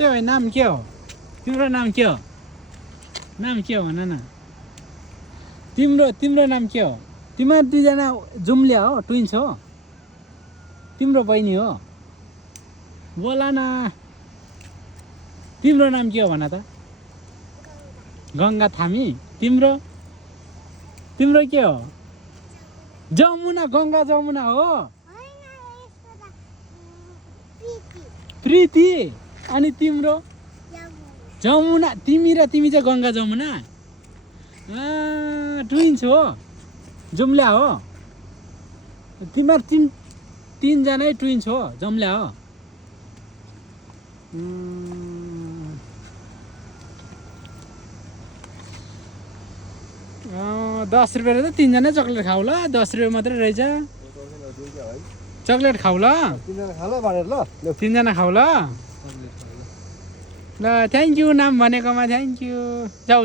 त्यो भाइ नाम के हो तिम्रो नाम के हो भन न तिम्रो नाम के हो तिमीहरू दुईजना जुम्लिया हो ट्विन्स हो तिम्रो बहिनी हो बोला न तिम्रो नाम के हो भन त गङ्गा थामी तिम्रो के हो जमुना गङ्गा जमुना हो प्रीति अनि तिम्रो जमुना तिमी चाहिँ गङ्गा जमुना ट्विन्स हो जुम्ल्या हो तिमीहरू तीनजनै ट्विन्स हो जम्ल्या हो 10 रुपियाँ रहेछ तीनजना चक्लेट खाऊ ल 10 रुपियाँ मात्रै रहेछ चक्लेट खाऊ ल तीनजना खाऊ ल ल थ्याङ्क यू नाम भनेकोमा थ्याङ्क यू जाऊ